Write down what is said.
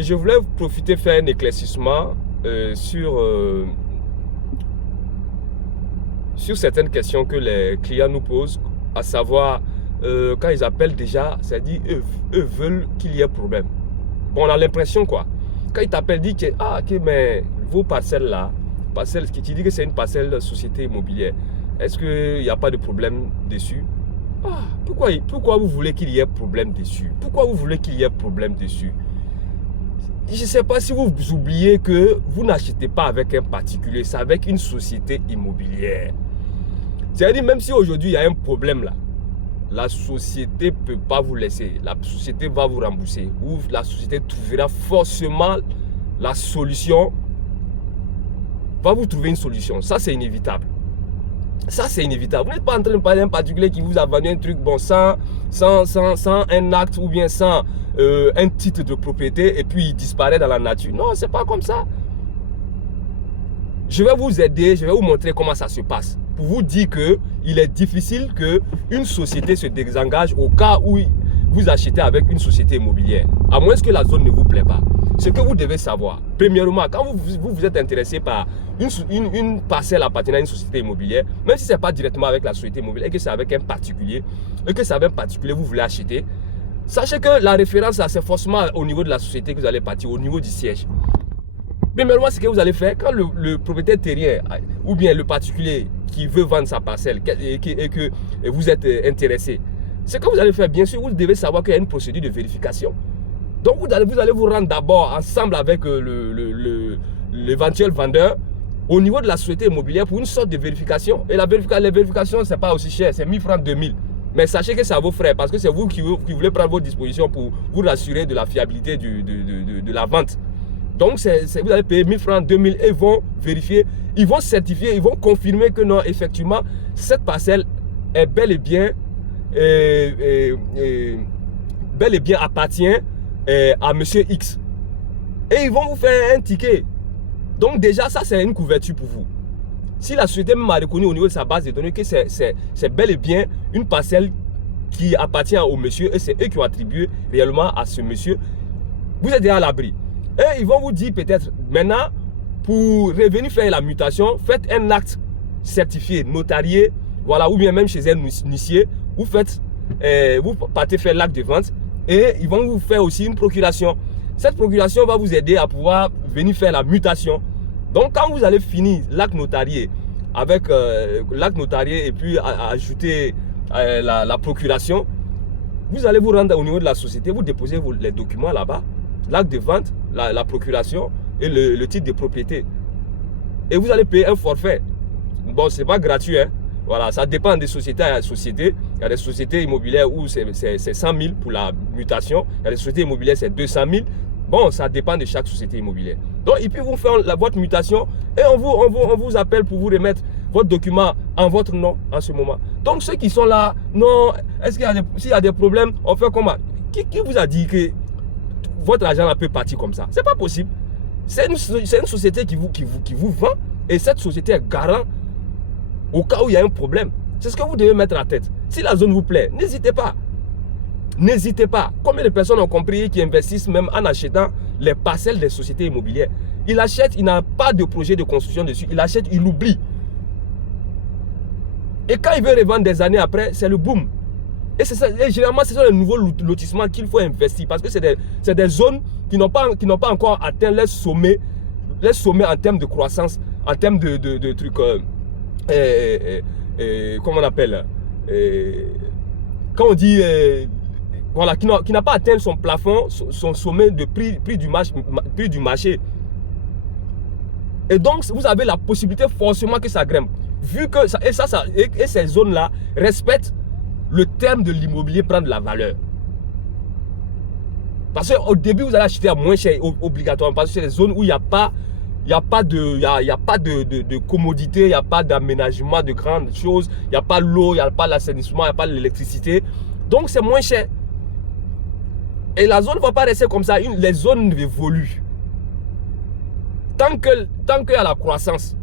Je voulais profiter faire un éclaircissement sur certaines questions que les clients nous posent, à savoir quand ils appellent déjà, c'est-à-dire eux veulent qu'il y ait problème. Bon, on a l'impression quoi. Quand ils t'appellent, disent que ok, mais vos parcelles là, parcelles, tu dis que c'est une parcelle de société immobilière. Est-ce qu'il n'y a pas de problème dessus? Pourquoi vous voulez qu'il y ait problème dessus? Pourquoi vous voulez qu'il y ait problème dessus? Je ne sais pas si vous oubliez que vous n'achetez pas avec un particulier, c'est avec une société immobilière. C'est-à-dire, même si aujourd'hui il y a un problème là, la société ne peut pas vous laisser. La société va vous rembourser. Ou la société trouvera forcément la solution. Va vous trouver une solution. Ça, c'est inévitable. Ça, c'est inévitable. Vous n'êtes pas en train de parler d'un particulier qui vous a vendu un truc bon, sans un acte ou bien sans un titre de propriété et puis il disparaît dans la nature. Non, c'est pas comme ça. Je vais vous aider, je vais vous montrer comment ça se passe. Pour vous dire qu'il est difficile qu'une société se désengage au cas où vous achetez avec une société immobilière. À moins que la zone ne vous plaît pas. Ce que vous devez savoir, premièrement, quand vous êtes intéressé par une parcelle appartenant à une société immobilière, même si ce n'est pas directement avec la société immobilière, et que c'est avec un particulier, et que c'est avec un particulier vous voulez acheter, sachez que la référence, c'est forcément au niveau de la société que vous allez partir, au niveau du siège. Premièrement, ce que vous allez faire, quand le propriétaire terrien ou bien le particulier qui veut vendre sa parcelle et que vous êtes intéressé, ce que vous allez faire, bien sûr, vous devez savoir qu'il y a une procédure de vérification. Donc, vous allez vous rendre d'abord ensemble avec l'éventuel vendeur au niveau de la société immobilière pour une sorte de vérification. Et les vérifications, ce n'est pas aussi cher, c'est 1000 francs, 2000. Mais sachez que ça vaut frais parce que c'est vous qui voulez prendre vos dispositions pour vous rassurer de la fiabilité de la vente. Donc, vous allez payer 1000 francs, 2000 et ils vont vérifier, ils vont certifier, ils vont confirmer que non, effectivement, cette parcelle est bel et bien appartient à monsieur X. Et ils vont vous faire un ticket. Donc, déjà, ça, c'est une couverture pour vous. Si la société même a reconnu au niveau de sa base de données que c'est bel et bien une parcelle qui appartient au monsieur et c'est eux qui ont attribué réellement à ce monsieur, vous êtes déjà à l'abri. Et ils vont vous dire peut-être maintenant, pour revenir faire la mutation, faites un acte certifié, notarié, voilà, ou bien même chez un huissier, vous partez faire l'acte de vente et ils vont vous faire aussi une procuration. Cette procuration va vous aider à pouvoir venir faire la mutation. Donc quand vous allez finir l'acte notarié avec l'acte notarié et puis ajouter la procuration, vous allez vous rendre au niveau de la société, vous déposez les documents là-bas, l'acte de vente, la procuration et le titre de propriété. Et vous allez payer un forfait. Bon, c'est pas gratuit, hein. Voilà, ça dépend des sociétés à société. Il y a des sociétés immobilières où c'est 100 000 pour la mutation. Il y a des sociétés immobilières, c'est 200 000. Bon, ça dépend de chaque société immobilière. Donc, ils peuvent vous faire votre mutation et on vous appelle pour vous remettre votre document en votre nom en ce moment. Donc, ceux qui sont là, non, est-ce qu'il y a s'il y a des problèmes, on fait comment? Qui vous a dit que votre argent peut partir comme ça? C'est pas possible. C'est une société qui vous vend et cette société est garant au cas où il y a un problème. C'est ce que vous devez mettre en tête. Si la zone vous plaît, n'hésitez pas. N'hésitez pas. Combien de personnes ont compris qui investissent même en achetant les parcelles des sociétés immobilières? Il achète, il n'a pas de projet de construction dessus. Il achète, il oublie. Et quand il veut revendre des années après, c'est le boom. Et généralement, ce sont les nouveaux lotissements qu'il faut investir parce que c'est des zones qui n'ont pas encore atteint les sommets en termes de croissance, en termes de trucs, comment on appelle, quand on dit, voilà, qui n'a pas atteint son plafond, son sommet de prix du marché. Et donc, vous avez la possibilité forcément que ça grimpe. Vu que ces zones-là respectent le terme de l'immobilier prend de la valeur. Parce qu'au début, vous allez acheter à moins cher obligatoirement. Parce que c'est des zones où il n'y a pas de commodité, il n'y a pas d'aménagement de grandes choses, il n'y a pas l'eau, il n'y a pas l'assainissement, il n'y a pas l'électricité. Donc, c'est moins cher. Et la zone ne va pas rester comme ça. Les zones évoluent. Tant qu'il y a la croissance,